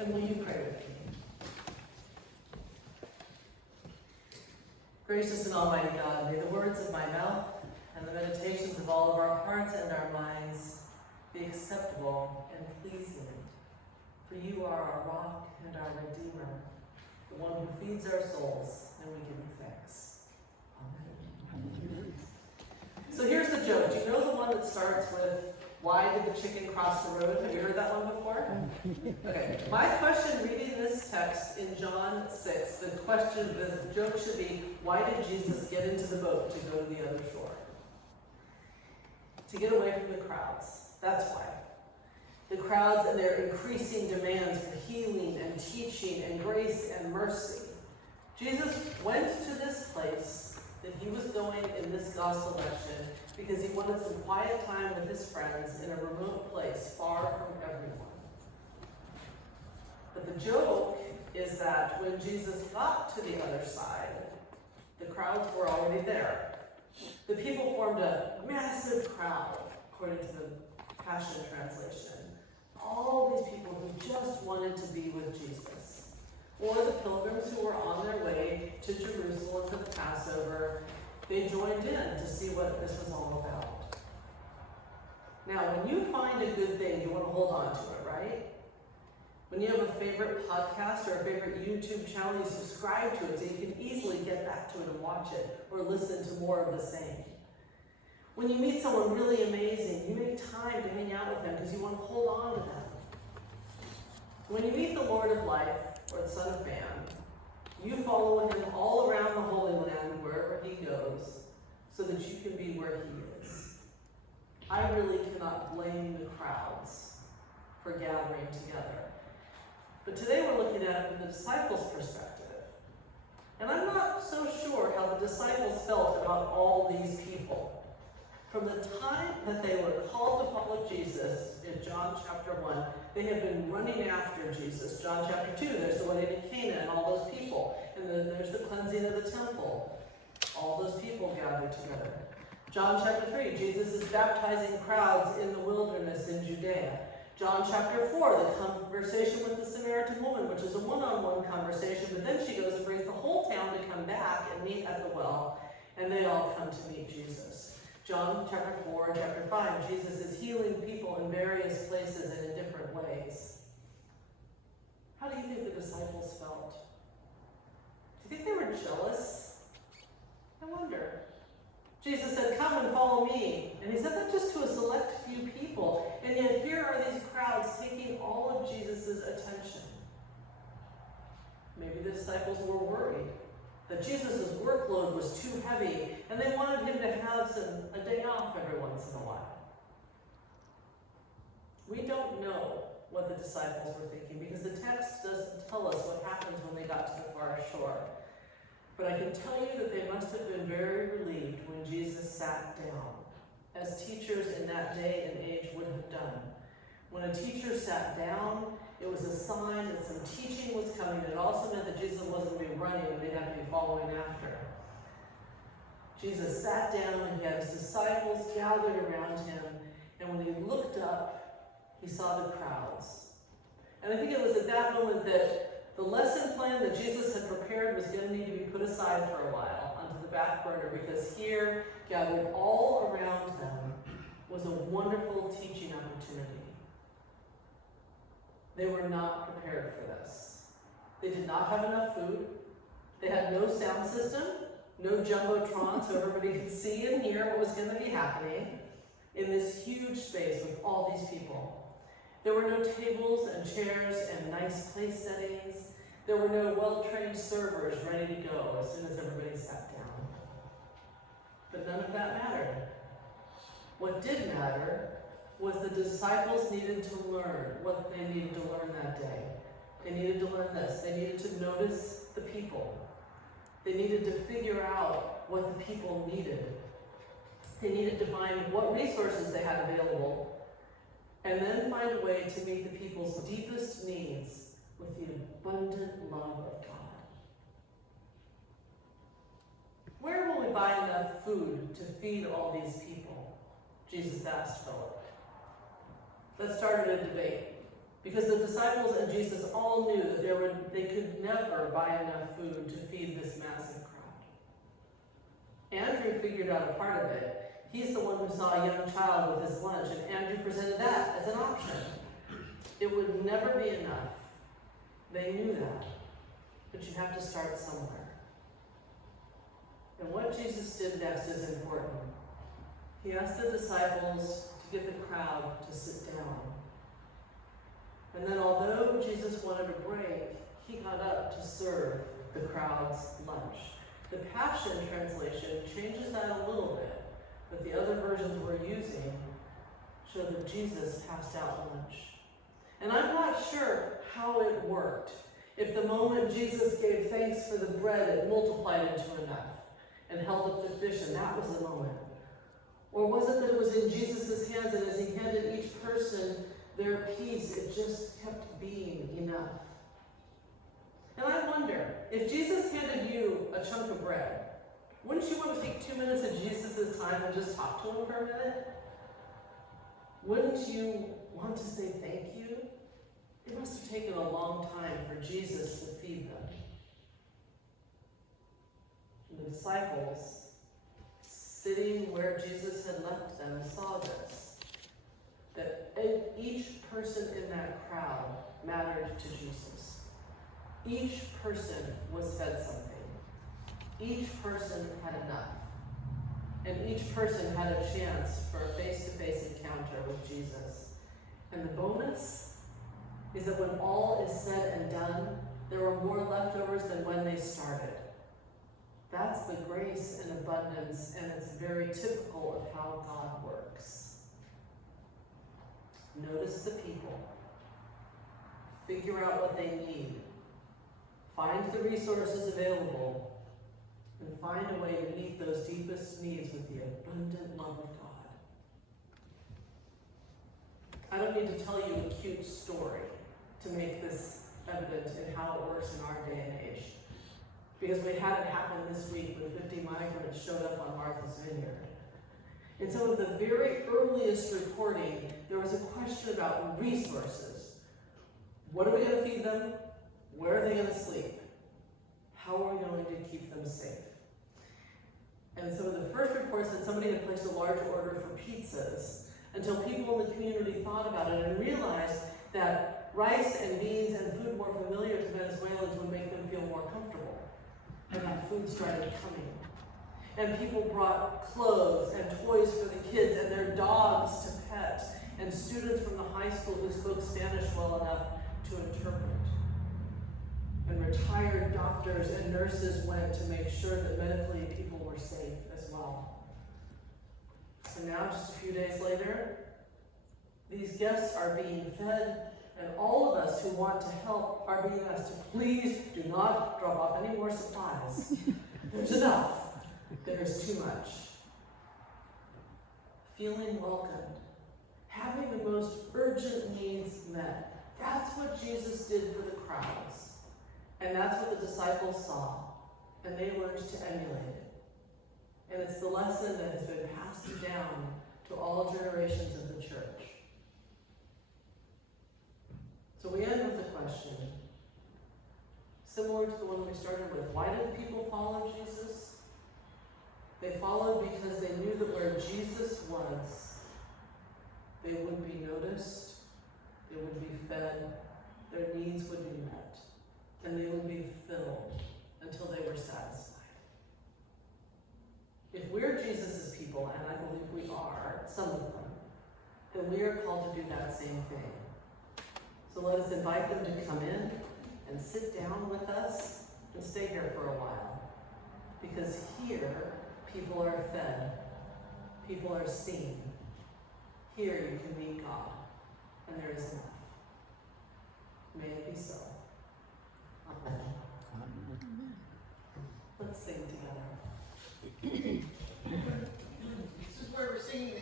And will you pray with me? Gracious and almighty God, may the words of my mouth and the meditations of all of our hearts and our minds be acceptable and pleasing. For you are our rock and our redeemer, the one who feeds our souls, and we give you thanks. Amen. So here's the joke. Do you know the one that starts with, why did the chicken cross the road? Have you heard that one before? Okay. My question reading this text in John 6, the joke should be, why did Jesus get into the boat to go to the other shore? To get away from the crowds. That's why. The crowds and their increasing demands for healing and teaching and grace and mercy. Jesus went to this place that he was going in this gospel lesson because he wanted some quiet time with his friends in a remote place far from everyone. But the joke is that when Jesus got to the other side, the crowds were already there. The people formed a massive crowd, according to the Passion Translation. All these people who just wanted to be with Jesus, or the pilgrims who were on their way to Jerusalem for the Passover, they joined in to see what this was all about. Now, when you find a good thing, you want to hold on to it, right? When you have a favorite podcast or a favorite YouTube channel, you subscribe to it so you can easily get back to it and watch it, or listen to more of the same. When you meet someone really amazing, you make time to hang out with them because you want to hold on to them. When you meet the Lord of life, or the Son of Man, you follow him all around the Holy Land wherever he goes so that you can be where he is. I really cannot blame the crowds for gathering together. But today we're looking at it from the disciples' perspective. And I'm not so sure how the disciples felt about all these people. From the time that they were called to follow Jesus in John chapter 1, they had been running after Jesus. John chapter 2, there's the wedding in Cana and all those people. And then there's the cleansing of the temple. All those people gathered together. John chapter 3, Jesus is baptizing crowds in the wilderness in Judea. John chapter 4, the conversation with the Samaritan woman, which is a one-on-one conversation, but then she goes and brings the whole town to come back and meet at the well, and they all come to meet Jesus. John chapter 4 and chapter 5, Jesus is healing people in various places and in different ways. How do you think the disciples felt? Do you think they were jealous? I wonder. Jesus said, come and follow me. And he said that just to a select few people. And yet here are these crowds taking all of Jesus' attention. Maybe the disciples were worried that Jesus' workload was too heavy, and they wanted him to have a day off every once in a while. We don't know what the disciples were thinking, because the text doesn't tell us what happens when they got to the far shore. But I can tell you that they must have been very relieved when Jesus sat down, as teachers in that day and age would have done. When a teacher sat down, it was a sign that some teaching was coming. It also meant that Jesus wasn't going to be running and they'd have to be following after. Jesus sat down and he had his disciples gathered around him, and when he looked up, he saw the crowds. And I think it was at that moment that the lesson plan that Jesus had prepared was going to need to be put aside for a while, onto the back burner, because here, gathered all around them, was a wonderful teaching opportunity. They were not prepared for this. They did not have enough food. They had no sound system, no jumbotron so everybody could see and hear what was going to be happening in this huge space with all these people. There were no tables and chairs and nice place settings. There were no well-trained servers ready to go as soon as everybody sat down. But none of that mattered. What did matter was the disciples needed to learn what they needed to learn that day. They needed to learn this. They needed to notice the people. They needed to figure out what the people needed. They needed to find what resources they had available, and then find a way to meet the people's deepest needs with the abundant love of God. Where will we buy enough food to feed all these people? Jesus asked Philip. That started a debate. Because the disciples and Jesus all knew that they could never buy enough food to feed this massive crowd. Andrew figured out a part of it. He's the one who saw a young child with his lunch, and Andrew presented that as an option. It would never be enough. They knew that. But you have to start somewhere. And what Jesus did next is important. He asked the disciples to get the crowd to sit down. And then although Jesus wanted a break, he got up to serve the crowd's lunch. The Passion Translation changes that a little bit, but the other versions we're using show that Jesus passed out lunch. And I'm not sure how it worked. If the moment Jesus gave thanks for the bread, it multiplied into enough and held up the fish, and that was the moment. Or was it that it was in Jesus' hands, and as he handed each person their piece, it just kept being enough? And I wonder, if Jesus handed you a chunk of bread, wouldn't you want to take 2 minutes of Jesus' time and just talk to him for a minute? Wouldn't you want to say thank you? It must have taken a long time for Jesus to feed them. And the disciples, sitting where Jesus had left them, saw this, that each person in that crowd mattered to Jesus. Each person was fed something. Each person had enough. And each person had a chance for a face-to-face encounter with Jesus. And the bonus is that when all is said and done, there were more leftovers than when they started. That's the grace and abundance, and it's very typical of how God works. Notice the people. Figure out what they need. Find the resources available, and find a way to meet those deepest needs with the abundant love of God. I don't need to tell you a cute story to make this evident in how it works in our day and age. Because we had it happen this week when 50 migrants showed up on Martha's Vineyard. In some of the very earliest reporting, there was a question about resources. What are we going to feed them? Where are they going to sleep? How are we going to keep them safe? And so the first report said somebody had placed a large order for pizzas until people in the community thought about it and realized that rice and beans and food more familiar to Venezuelans would make them feel more comfortable. And that food started coming. And people brought clothes and toys for the kids and their dogs to pet, and students from the high school who spoke Spanish well enough to interpret. And retired doctors and nurses went to make sure that medically people were safe as well. And now, just a few days later, these guests are being fed, and all of us who want to help are being asked to please do not drop off any more supplies. There's enough. There's too much. Feeling welcomed. Having the most urgent needs met. That's what Jesus did for the crowds. And that's what the disciples saw. And they learned to emulate it. And it's the lesson that has been passed down to all generations of the church. So we end with a question, similar to the one we started with. Why did the people follow Jesus? They followed because they knew that where Jesus was, they would be noticed, they would be fed, their needs would be met, and they would be filled until they were satisfied. If we're Jesus' people, and I believe we are, some of them, then we are called to do that same thing. So let us invite them to come in and sit down with us and stay here for a while. Because here, people are fed, people are seen. Here you can meet God, and there is enough. May it be so. Amen. Let's sing together. This is where we're singing the